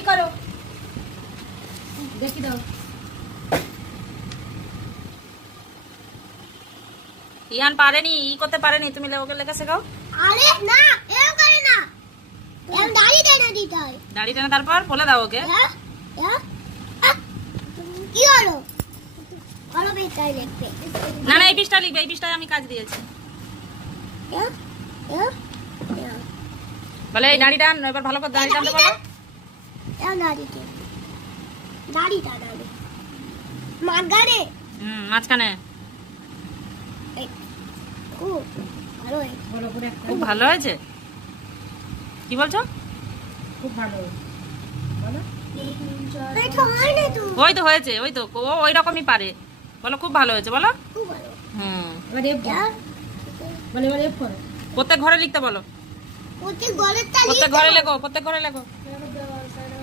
তাড়াতাড়ি করো, দেখি দাও। ইয়ান পারেনি, করতে পারেনি, তুমি ওকে লেখা শেখাও। আরে না, এও করে না, এম দাড়ি টেনে দিতে হয়। দাড়ি টেনে তারপর বলে দাও ওকে। কি হলো? ভালো বেটাই লিখবে। না না, এই পৃষ্ঠা লিখবে, এই পৃষ্ঠায় আমি কাজ দিয়েছি। বলে এই দাড়ি টান, এবার ভালো করে দাড়ি টানতে বলো। দাড়িটা মাঝখানে। মাঝখানে। খুব ভালো হয়েছে। বলো করে একটা, খুব ভালো হয়েছে। কি বলছো? খুব ভালো বলো। ওই তো হয়েছে, ওই তো ও ওই রকমই পারে। বলো খুব ভালো হয়েছে বলো। খুব ভালো। এবার এফ করো, বলে এবার এফ করো। প্রত্যেক ঘরে লিখতে বলো, প্রত্যেক ঘরেরটা প্রত্যেক লিখতে ঘরে হবে। লেখো, প্রত্যেক ঘরে লেখো। এবার